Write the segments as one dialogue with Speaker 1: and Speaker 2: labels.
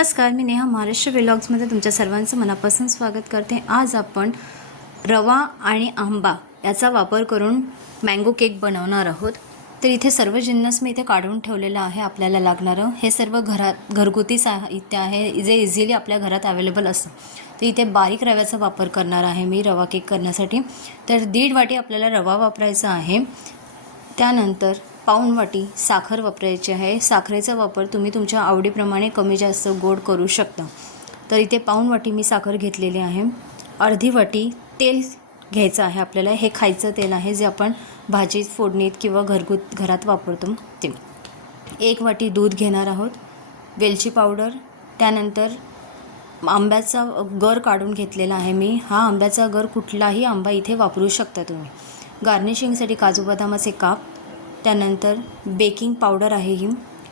Speaker 1: नमस्कार मी नेहा महाराष्ट्र व्लॉग्समध्ये तुमच्या सर्वांचं मनापासून स्वागत करते. आज आपण रवा आणि आंबा याचा वापर करून मँगो केक बनवणार आहोत. तर इथे सर्व जिन्नस मी इथे काढून ठेवलेलं आहे आपल्याला लागणारं. हे सर्व घरात घरगुती साहित्य आहे जे इझिली आपल्या घरात अवेलेबल असतं. तर इथे बारीक रव्याचा वापर करणार आहे मी रवा केक करण्यासाठी. तर दीड वाटी आपल्याला रवा वापरायचा आहे. त्यानंतर पाऊण वाटी साखर वापरायची आहे. साखरेचा वापर तुम्ही तुमच्या आवडीप्रमाणे कमी जास्त गोड करू शकता. तर इथे पाऊण वाटी मी साखर घेतलेली आहे. अर्धी वाटी तेल घ्यायचं आहे आपल्याला. हे खायचं तेल आहे जे आपण भाजीत फोडणीत किंवा घरगुत घरात वापरतो ते. एक वाटी दूध घेणार आहोत. वेलची पावडर. त्यानंतर आंब्याचा गर काढून घेतलेला आहे मी. हा आंब्याचा गर कुठलाही आंबा इथे वापरू शकता तुम्ही. गार्निशिंगसाठी काजू बदामाचे काप. त्यानंतर बेकिंग पावडर आहे ही.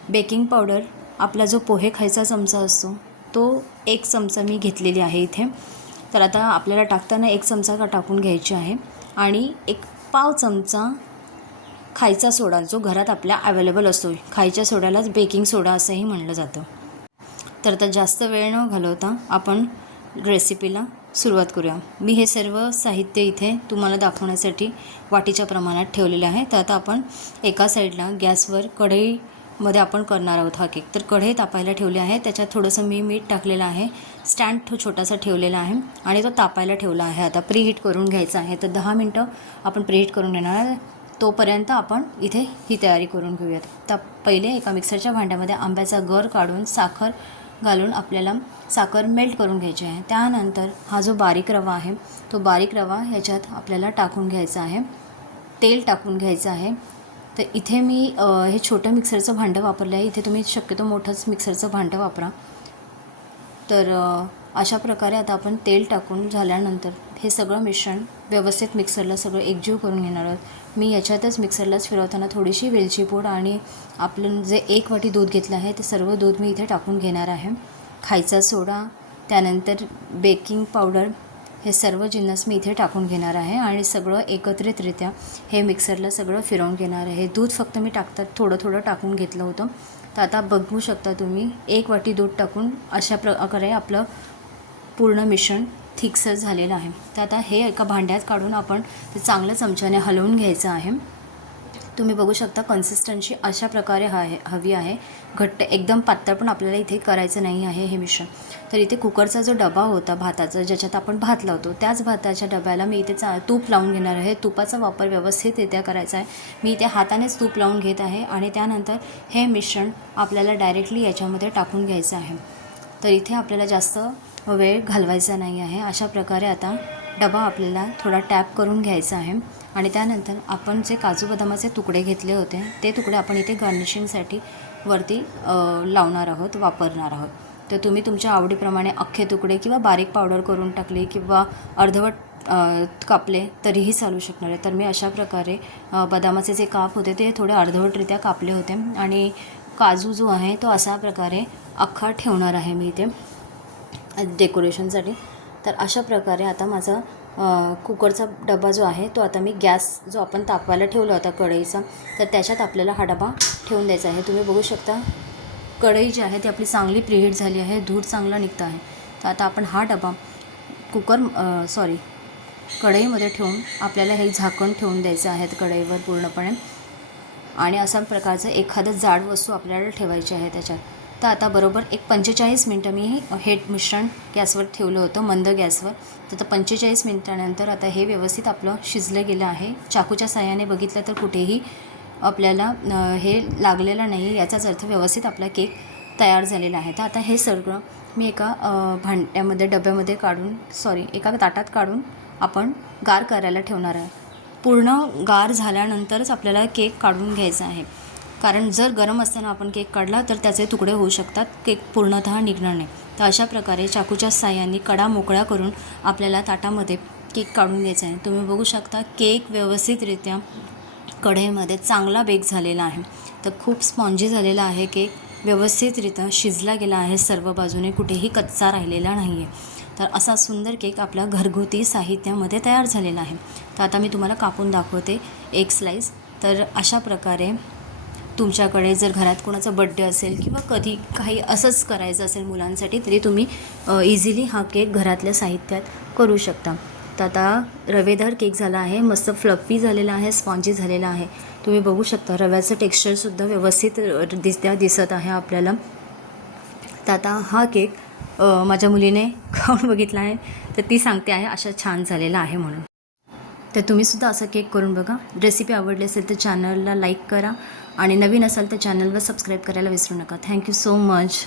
Speaker 1: बेकिंग पावडर आपला जो पोहे खायचा चमचा असतो तो एक चमचा मी घेतलेली आहे इथे. तर आता आपल्याला टाकताना एक चमचा का टाकून घ्यायची आहे आणि एक पाव चमचा खायचा सोडा जो घरात आपल्या अवेलेबल असतो. खायच्या सोड्यालाच बेकिंग सोडा असंही म्हणलं जातं. तर आता जास्त वेळ न घालवता आपण रेसिपीला सुरुवात करूया. मी हे सर्व साहित्य इथे तुम्हाला दाखवण्यासाठी वाटीच्या प्रमाणात ठेवलेले आहे. तर आता आपण एका साईडला गॅसवर कढईमध्ये आपण करणार आहोत हा केक. तर कढई तापायला ठेवली आहे. त्याच्यात थोडंसं मी मीठ टाकलेलं आहे. स्टँड तो छोटासा ठेवलेला आहे आणि तो तापायला ठेवला आहे. आता प्रीहीट करून घ्यायचा आहे. तर दहा मिनटं आपण प्रीहीट करून घेणार तोपर्यंत आपण इथे ही तयारी करून घेऊयात. तर पहिले एका मिक्सरच्या भांड्यामध्ये आंब्याचा गर काढून साखर घालून आपल्याला साखर मेल्ट करून घ्यायची आहे. त्यानंतर हा जो बारीक रवा आहे तो बारीक रवा ह्याच्यात आपल्याला टाकून घ्यायचा आहे. तेल टाकून घ्यायचं आहे. तर इथे मी हे छोटं मिक्सरचं भांडं वापरलं आहे. इथे तुम्ही शक्यतो मोठंच मिक्सरचं भांडं वापरा. तर अशा प्रकारे आता आपण तेल टाकून झाल्यानंतर हे सगळं मिश्रण व्यवस्थित मिक्सरला सगळं एकजीव करून घेणार आहोत. मी याच्यातच मिक्सरलाच फिरवताना थोडीशी वेलची पूड आणि आपलं जे एक वाटी दूध घेतलं आहे ते सर्व दूध मी इथे टाकून घेणार आहे. खायचा सोडा त्यानंतर बेकिंग पावडर हे सर्व जिन्नस मी इथे टाकून घेणार आहे आणि सगळं एकत्रितरित्या हे मिक्सरला सगळं फिरवून घेणार आहे. दूध फक्त मी टाकतात थोडं थोडं टाकून घेतलं होतं. तर आता बघू शकता तुम्ही एक वाटी दूध टाकून अशा प्रकारे आपलं पूर्ण मिश्रण थिकसर झालेलं आहे. तर आता हे एका भांड्यात काढून आपण ते चांगल्या चमच्याने हलवून घ्यायचं आहे. तुम्ही बघू शकता कन्सिस्टन्सी अशा प्रकारे हा आहे हवी आहे. घट्ट एकदम पातळ पण आपल्याला इथे करायचं नाही आहे हे मिश्रण. तर इथे कुकरचा जो डबा होता भाताचा ज्याच्यात आपण भात लावतो त्याच भाताच्या डब्याला मी इथे चा तूप लावून घेणार आहे. तुपाचा वापर व्यवस्थितरित्या करायचा आहे. मी इथे हातानेच तूप लावून घेत आहे आणि त्यानंतर हे मिश्रण आपल्याला डायरेक्टली याच्यामध्ये टाकून घ्यायचं आहे. तर इथे आपल्याला जास्त वेळ घालवायचा नाही आहे. अशा प्रकारे आता डबा आपल्याला थोडा टॅप करून घ्यायचा आहे. आणि त्यानंतर आपण जे काजू बदामाचे तुकडे घेतले होते ते तुकडे आपण इथे गार्निशिंगसाठी वरती लावणार आहोत वापरणार आहोत. तर तुम्ही तुमच्या आवडीप्रमाणे अख्खे तुकडे किंवा बारीक पावडर करून टाकले किंवा अर्धवट कापले तरीही चालू शकणार आहे. तर मी अशा प्रकारे बदामाचे जे काप होते ते थोडे अर्धवटरित्या कापले होते. आणि काजू जो आहे तो अशा प्रकारे अख्खा ठेवणार आहे मी इथे. डेकोरेशनसाठी. तर अशा प्रकारे आता माझा कुकरचा डबा जो आहे तो आता मी गॅस जो आपण तापवायला ठेवला होता कढईचा तर त्याच्यात आपल्याला हा डबा ठेवून द्यायचा आहे. तुम्ही बघू शकता कढई जी आहे ती आपली चांगली प्रिहीट झाली आहे धूर चांगला निघतं आहे. तर आता आपण हा डबा कुकर सॉरी कढईमध्ये ठेवून आपल्याला हे झाकण ठेवून द्यायचं आहे कढईवर पूर्णपणे. आणि अशा प्रकारचं एखादं जाड वस्तू आपल्याला ठेवायची आहे त्याच्यात. तर आता बरोबर एक पंचेचाळीस मिनटं मी हे मिश्रण गॅसवर ठेवलं होतं मंद गॅसवर. तर आता पंचेचाळीस मिनटानंतर आता हे व्यवस्थित आपलं शिजलं गेलं आहे. चाकूच्या साह्याने बघितलं तर कुठेही आपल्याला हे लागलेलं नाही याचाच अर्थ व्यवस्थित आपला केक तयार झालेला आहे. तर आता हे सगळं मी एका भांड्यामध्ये डब्यामध्ये काढून सॉरी एका ताटात काढून आपण गार करायला ठेवणार आहे. पूर्ण गार झाल्यानंतरच आपल्याला केक काढून घ्यायचा आहे. कारण जर गरम असताना आपण केक काढला तर त्याचे तुकडे होऊ शकतात. केक पूर्णतः निघणार नाही. तर अशा प्रकारे चाकूच्या साह्याने कडा मोकळ्या करून आपल्याला ताटामध्ये केक काढून घ्यायचा आहे. तुम्ही बघू शकता केक व्यवस्थितरित्या कढईमध्ये चांगला बेक झालेला आहे. तर खूप स्पॉन्जी झालेला आहे केक. व्यवस्थितरित्या शिजला गेला आहे. सर्व बाजूने कुठेही कच्चा राहिलेला नाही आहे तर असा सुंदर केक आपल्या घरगुती साहित्यामध्ये तयार झालेला आहे. तर आता मी तुम्हाला कापून दाखवते एक स्लाईस तर अशा प्रकारे तुमच्याकडे जर घरात कोणाचा बड्डे असेल किंवा कधी काही असंच करायचं असेल मुलांसाठी तरी तुम्ही इझिली हा केक घरातल्या साहित्यात करू शकता. तर आता रवेदार केक झाला आहे मस्त फ्लफी झालेला आहे स्पॉन्जी झालेला आहे. तुम्ही बघू शकता रव्याचं टेक्स्चरसुद्धा व्यवस्थित दिस दिसत्या दिसत आहे आपल्याला. तर आता हा केक माझ्या मुलीने खाऊन बघितला आहे तर ती सांगते आहे अशा छान झालेला आहे म्हणून. तर तुम्हीसुद्धा असा केक करून बघा. रेसिपी आवडली असेल तर चॅनलला लाईक करा. आणि नवीन असाल तर चॅनलवर सबस्क्राईब करायला विसरू नका. Thank you so much